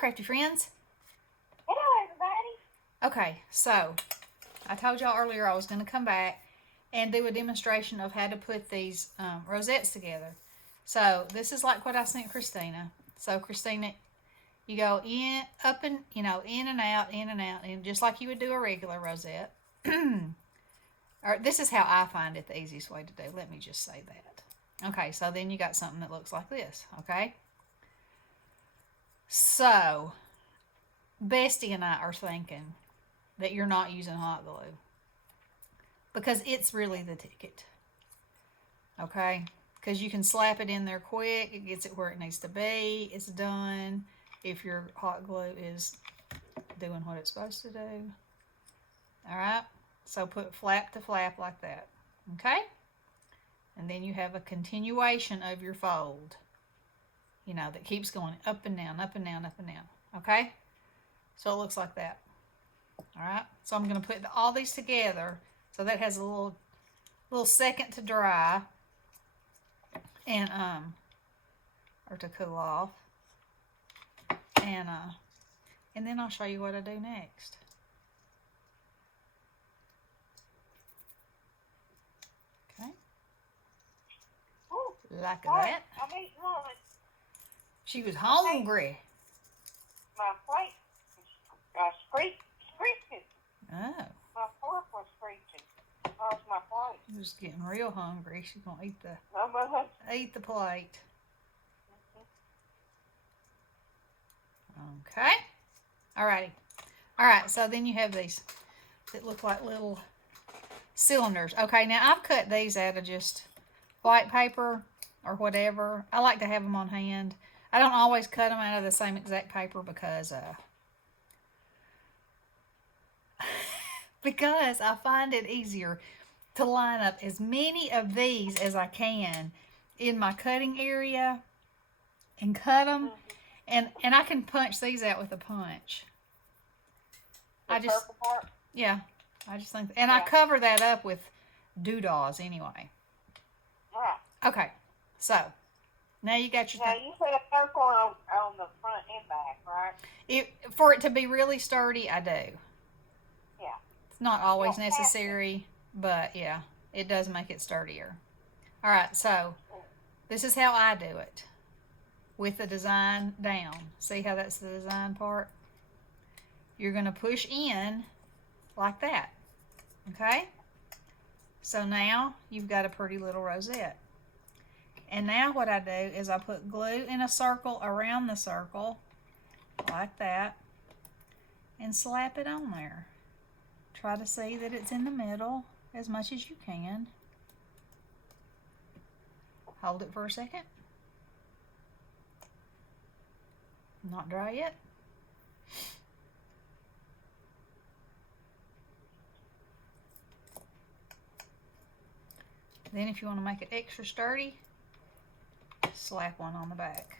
crafty friends. Hello, everybody. Okay, so I told y'all earlier I was going to come back and do a demonstration of how to put these rosettes together. So this is like what I sent Christina. So Christina, you go in, up and, in and out, and just like you would do a regular rosette. Or this is how I find it the easiest way to do. Let me just say that. Okay, so then you got something that looks like this, okay? So, Bestie and I are thinking that you're not using hot glue because it's really the ticket, okay? Because you can slap it in there quick, it gets it where it needs to be, it's done if your hot glue is doing what it's supposed to do. All right, so put flap to flap like that, okay? And then you have a continuation of your fold, that keeps going up and down, up and down, up and down, okay? So it looks like that. All right, so I'm going to put all these together. So that has a little second to dry and or to cool off, and then I'll show you what I do next. Okay, like that. I'm eating lunch. She was hungry. My plate was screeching. Oh. My fork was screeching. How's my plate? She was getting real hungry. She's gonna eat the plate. Okay. Alrighty. Alright, so then you have these that look like little cylinders. Okay, now I've cut these out of just white paper or whatever. I like to have them on hand. I don't always cut them out of the same exact paper because I find it easier to line up as many of these as I can in my cutting area and cut them. And I can punch these out with a punch. Purple part? Yeah, I just think, and I cover that up with doodahs anyway. Right. Okay, so now you got your. Now you put a circle on the front and back, right? For it to be really sturdy, I do. Yeah. It's not always necessary, but yeah, it does make it sturdier. All right, so this is how I do it with the design down. See how that's the design part? You're going to push in like that, okay? So now you've got a pretty little rosette. And now what I do is I put glue in a circle around the circle, like that, and slap it on there. Try to see that it's in the middle as much as you can. Hold it for a second. Not dry yet. Then if you want to make it extra sturdy, slap one on the back.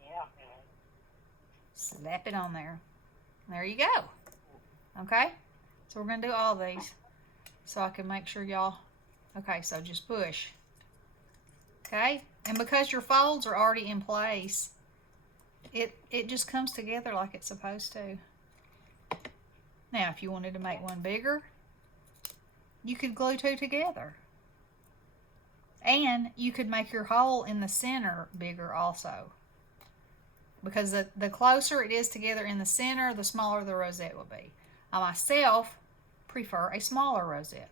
Yeah. Slap it on there. There you go. Okay? So we're going to do all these so I can make sure y'all... Okay, so just push. Okay? And because your folds are already in place, it just comes together like it's supposed to. Now, if you wanted to make one bigger, you could glue two together. And you could make your hole in the center bigger also. Because the closer it is together in the center, the smaller the rosette will be. I myself prefer a smaller rosette.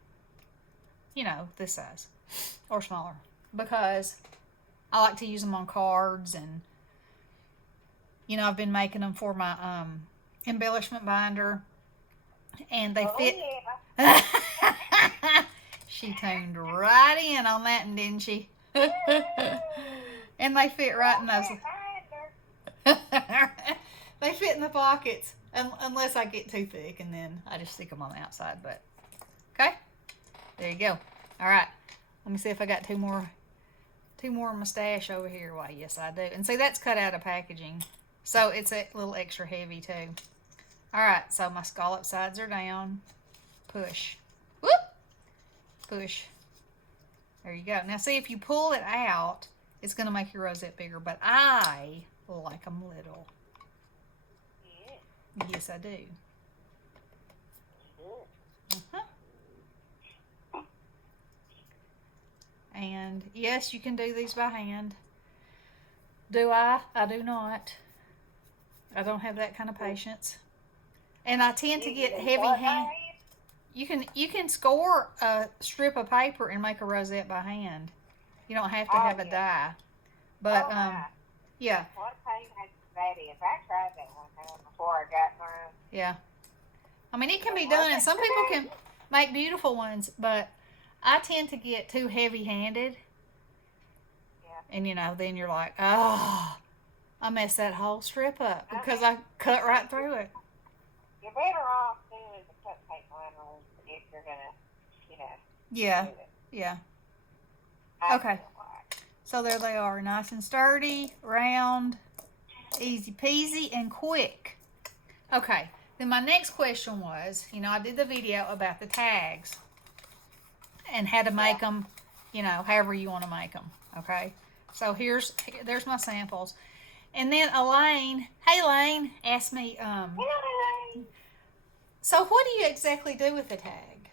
This size. Or smaller. Because I like to use them on cards, and I've been making them for my embellishment binder, and they fit. Yeah. She tuned right in on that, didn't she? And they fit right in those. They fit in the pockets, unless I get too thick, and then I just stick them on the outside. But okay, there you go. All right, let me see if I got two more in my stash over here. Why, yes, I do. And see, that's cut out of packaging, so it's a little extra heavy too. All right, so my scallop sides are down. Push. Whoop. Push. There you go. Now see, if you pull it out, It's going to make your rosette bigger, but I like them little. Yeah. Yes, I do. Good. Uh-huh. And yes, you can do these by hand. Do I? I do not. I don't have that kind of patience. And I tend to get heavy hand. You can score a strip of paper and make a rosette by hand. You don't have to have a die. But yeah. What a pain that is. I tried that one time before I got mine. Yeah. I mean, it can be done, and some people can make beautiful ones, but I tend to get too heavy-handed. Yeah. And, you know, then you're like, oh, I messed that whole strip up because I cut right through it. You're better off doing the cupcake one if you're going to, you know. Yeah. Do it. Yeah. I Okay. So there they are, nice and sturdy, round, easy peasy, and quick. Okay, then my next question was, you know, I did the video about the tags and how to make them, you know, however you want to make them, okay? So there's my samples. And then Elaine, hey Elaine, asked me, so what do you exactly do with the tag?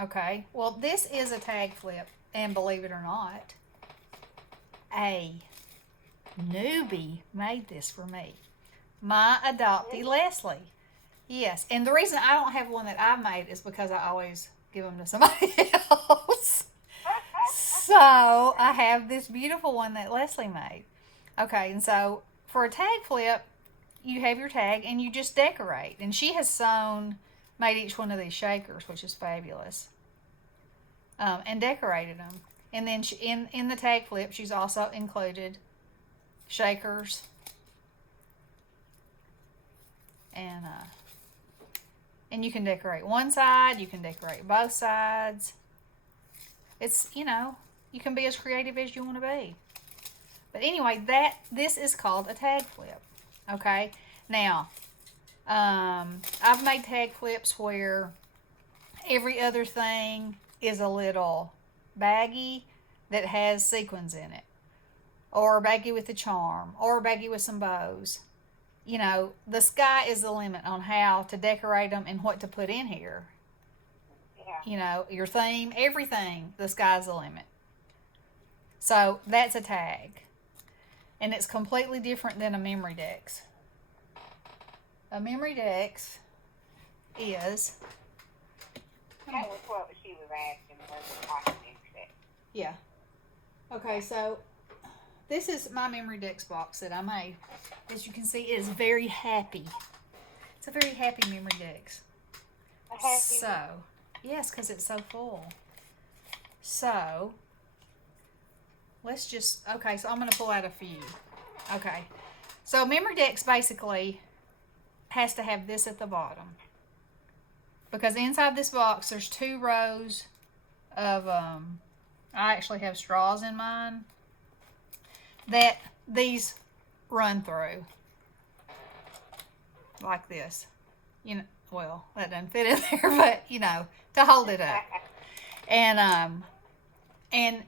Okay, well, this is a tag flip, and believe it or not, a newbie made this for me. My adoptee, Leslie. Yes, and the reason I don't have one that I made is because I always give them to somebody else. So I have this beautiful one that Leslie made. Okay, and so for a tag flip, you have your tag and you just decorate. And she has made each one of these shakers, which is fabulous, and decorated them. And then in the tag flip, she's also included shakers and you can decorate one side, you can decorate both sides. It's, you know, you can be as creative as you want to be. But anyway, this is called a tag flip. Okay, now I've made tag flips where every other thing is a little baggie that has sequins in it, or a baggie with a charm, or a baggie with some bows. You know, the sky is the limit on how to decorate them and what to put in here. Yeah. You know, your theme, everything, the sky's the limit. So that's a tag. And it's completely different than a memory dex. A memory dex is... That was what she was asking, was like an interest. Yeah. Okay, so this is my memory dex box that I made. As you can see, it is very happy. It's a very happy memory dex. So, yes, because it's so full. So, let's just, okay, so I'm going to pull out a few. Okay, so memory dex basically has to have this at the bottom. Because inside this box, there's 2 rows of, I actually have straws in mine that these run through. Like this. You know, well, that doesn't fit in there, but, you know, to hold it up. And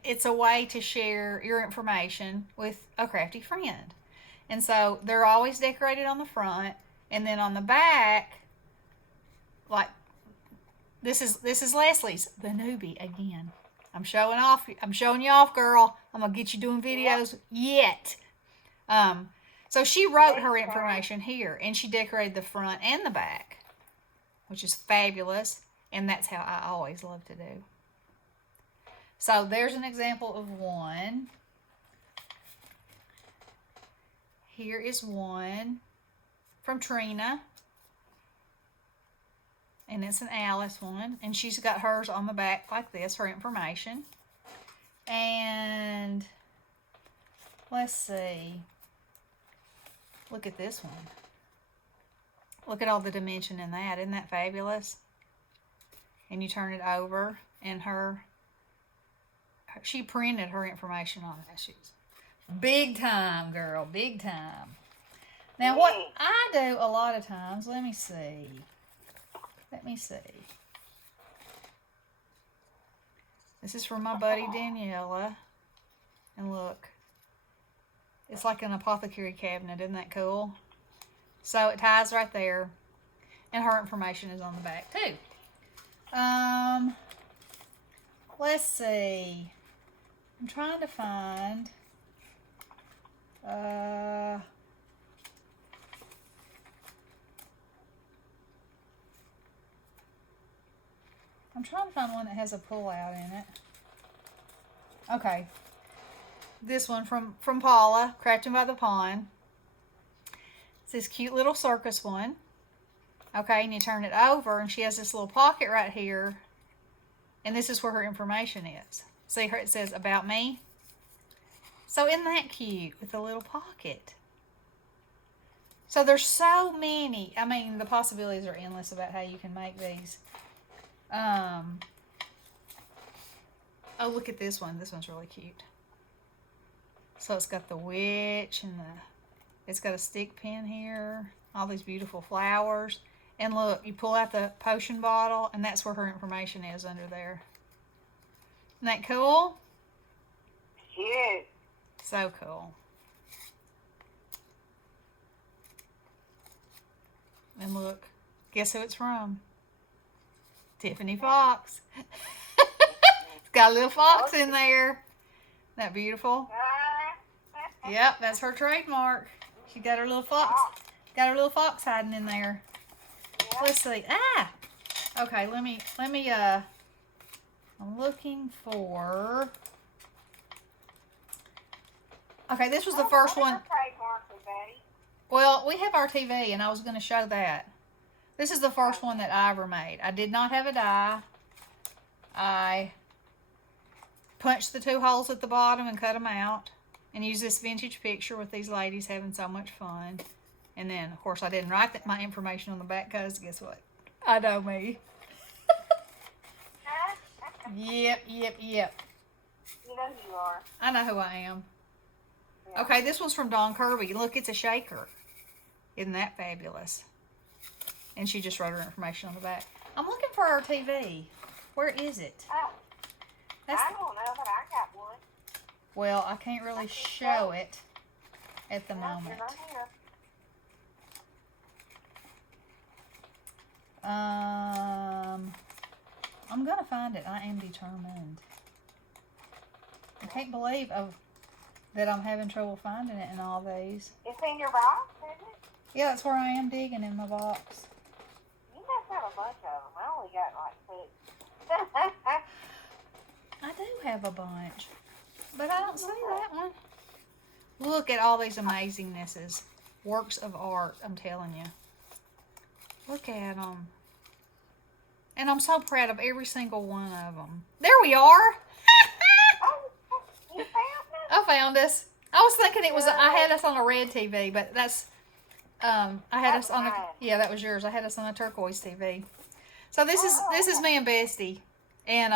it's a way to share your information with a crafty friend. And so they're always decorated on the front, and then on the back, like this is Leslie's, the newbie again. I'm showing you off, girl. I'm gonna get you doing videos yet. So she wrote her information here, and she decorated the front and the back, which is fabulous, and that's how I always love to do. So there's an example of one. Here is one from Trina. And it's an Alice one. And she's got hers on the back like this, her information. And let's see. Look at this one. Look at all the dimension in that. Isn't that fabulous? And you turn it over, and she printed her information on it. She's big time, girl, big time. Now, what I do a lot of times, let me see. This is from my buddy Daniela. And look, It's like an apothecary cabinet. Isn't that cool? So it ties right there. And her information is on the back too. Let's see. I'm trying to find. I'm trying to find one that has a pull-out in it. Okay. This one from Paula, Crafting by the Pond. It's this cute little circus one. Okay, and you turn it over, and she has this little pocket right here. And this is where her information is. See her, it says about me. So isn't that cute with a little pocket? So there's so many. I mean, the possibilities are endless about how you can make these. Oh, look at this one. This one's really cute. So it's got the witch and it's got a stick pin here. All these beautiful flowers. And look, you pull out the potion bottle, and that's where her information is under there. Isn't that cool? Cute. So cool. And look, guess who it's from? Tiffany Fox. It's got a little fox in there. Isn't that beautiful? Yep, that's her trademark. She got her little fox. Got her little fox hiding in there. Let's see. Okay, let me I'm looking for. Okay, this was the first one. Well, we have our TV, and I was going to show that. This is the first one that I ever made. I did not have a die. I punched the 2 holes at the bottom and cut them out, and used this vintage picture with these ladies having so much fun. And then, of course, I didn't write my information on the back because guess what? I know me. Yep. You know who you are. I know who I am. Yeah. Okay, this one's from Dawn Kirby. Look, it's a shaker. Isn't that fabulous? And she just wrote her information on the back. I'm looking for our TV. Where is it? Oh, I don't know, but I got one. Well, I can't really show it at the moment. I'm gonna find it. I am determined. I can't believe that I'm having trouble finding it in all these. It's in your box, isn't it? Yeah, that's where I am digging in my box. You must have a bunch of them. I only got like 6. I do have a bunch, but I don't see that one. Look at all these amazingnesses. Works of art, I'm telling you. Look at them. And I'm so proud of every single one of them. There we are. Oh, you found it? I found us. I was thinking I had us on a red TV, but that's, I had us on yeah, that was yours. I had us on a turquoise TV. So this is me and Bestie. And,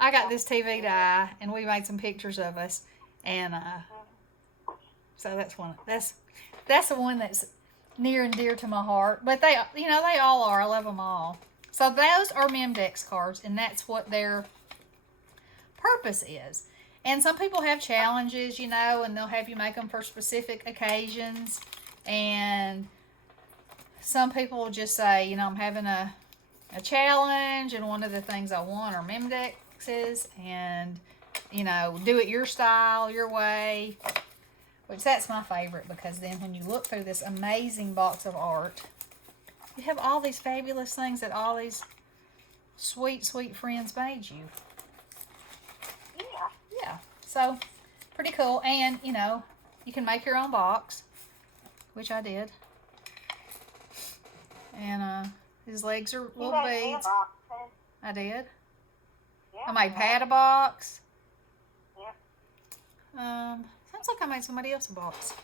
I got this TV die, and we made some pictures of us. And, so that's the one that's near and dear to my heart. But they all are. I love them all. So those are Memdex cards, and that's what their purpose is. And some people have challenges, and they'll have you make them for specific occasions. And some people will just say, I'm having a challenge, and one of the things I want are Memdexes, and, do it your style, your way. Which that's my favorite, because then when you look through this amazing box of art, you have all these fabulous things that all these sweet, sweet friends made you. Yeah. So, pretty cool. And, you can make your own box, which I did. And his legs are little beads. I did. Yeah. I made Pat a box. Yeah. Sounds like I made somebody else a box.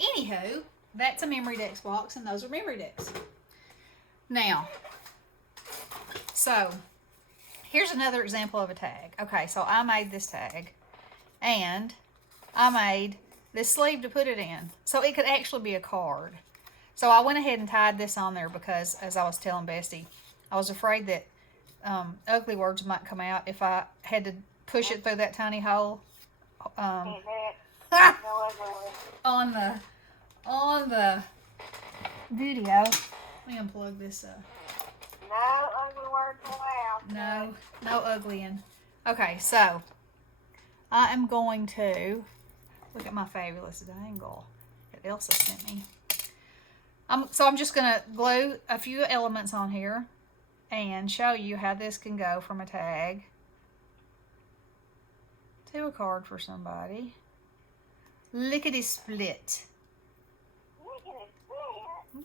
Anywho, that's a Memory Dex box, and those are Memory Dex. Now, so, here's another example of a tag. Okay, so I made this tag, and I made this sleeve to put it in. So it could actually be a card. So I went ahead and tied this on there because, as I was telling Bestie, I was afraid that ugly words might come out if I had to push it through that tiny hole. on the video. Let me unplug this. No ugly words allowed. No uglying. Okay, so I am going to look at my fabulous dangle that Elsa sent me. So I'm just going to glue a few elements on here and show you how this can go from a tag to a card for somebody. Lickety split.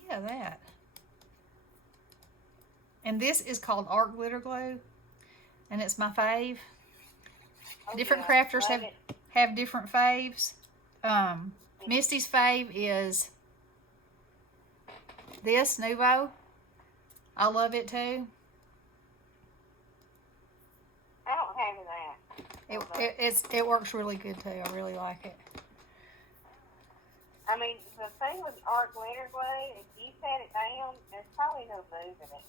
Yeah, that. And this is called art glitter glue, and it's my fave. Different crafters have different faves. Misty's fave is this Nuvo. I love it too. I don't have that. It works really good too. I really like it. I mean, the thing with art glitter glue, if you set it down, there's probably no move in it.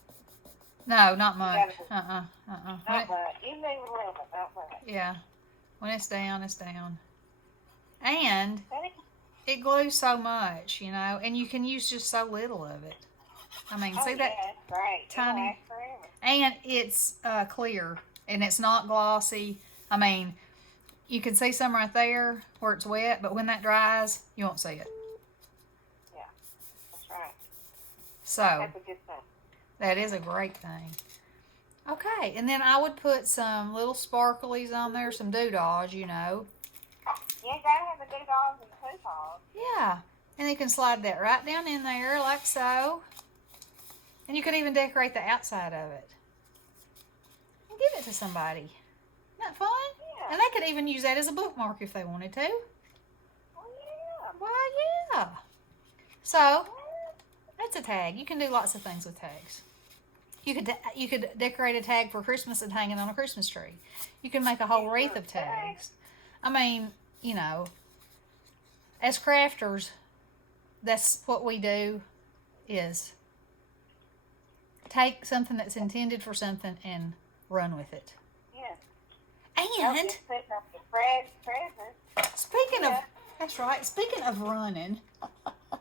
No, not much. Not much. You move a little bit, not much. Yeah. When it's down, it's down. And it glues so much, you know, and you can use just so little of it. I mean, see that right. tiny, and it's clear, and it's not glossy. I mean, you can see some right there where it's wet, but when that dries, you won't see it. Yeah, that's right. So that's a good thing. That is a great thing. Okay, and then I would put some little sparklies on there, some doodahs, you know. You gotta have the doodahs and the poopaws. Yeah, and you can slide that right down in there like so. And you could even decorate the outside of it. And give it to somebody. Isn't that fun? Yeah. And they could even use that as a bookmark if they wanted to. Oh, yeah. Why, yeah. So, that's a tag. You can do lots of things with tags. You could decorate a tag for Christmas and hang it on a Christmas tree. You can make a whole wreath of tags. I mean, you know, as crafters, that's what we do is take something that's intended for something and run with it. Yeah. And speaking of, that's right, speaking of running,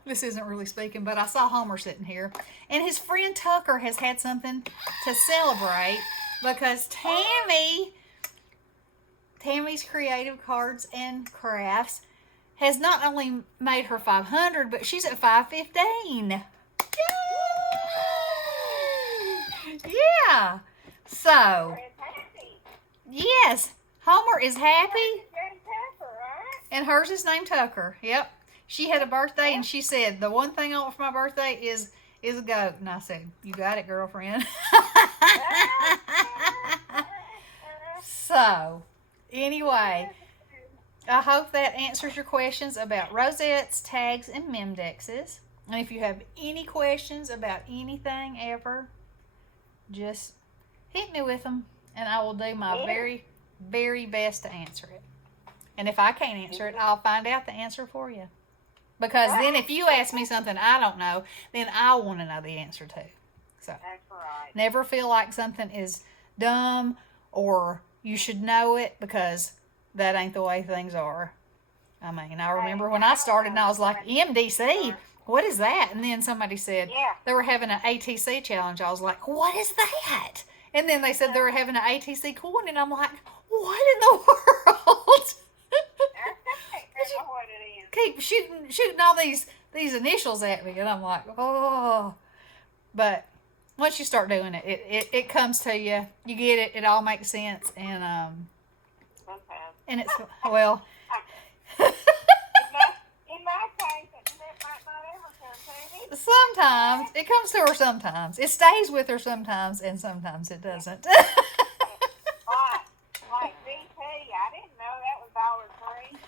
this isn't really speaking, but I saw Homer sitting here, and his friend Tucker has had something to celebrate because Tammy's Creative Cards and Crafts has not only made her 500, but she's at 515. Yay! Yeah. So, yes, Homer is happy. And hers is named Tucker. Yep. She had a birthday and she said, the one thing I want for my birthday is a goat. And I said, you got it, girlfriend. So, anyway, I hope that answers your questions about rosettes, tags, and memdexes. And if you have any questions about anything ever, just hit me with them and I will do my very, very best to answer it. And if I can't answer it, I'll find out the answer for you. Because then if you ask me something I don't know, then I want to know the answer too. So never feel like something is dumb or you should know it because that ain't the way things are. I mean, I remember when I started and I was like, MDC? What is that? And then somebody said they were having an ATC challenge. I was like, what is that? And then they said they were having an ATC coin, and I'm like, what in the world? Keep shooting all these initials at me, and I'm like, oh. But once you start doing it, it comes to you. You get it. It all makes sense, and it's well. Sometimes it comes to her. Sometimes it stays with her. Sometimes, and sometimes it doesn't. Like VP, I didn't know that was $1.03.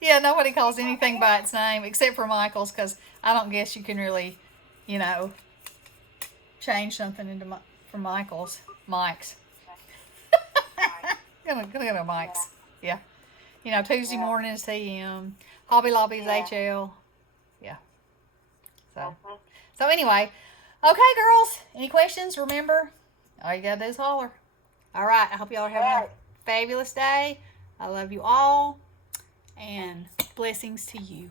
Yeah, nobody calls anything by its name except for Michael's, because I don't guess you can really, you know, change something into from Mike's. gonna go Mike's. Yeah. You know, Tuesday morning is TM. Hobby Lobby is HL. Yeah. So anyway, okay, girls. Any questions? Remember, all you gotta do is holler. All right. I hope y'all are having a fabulous day. I love you all, and blessings to you.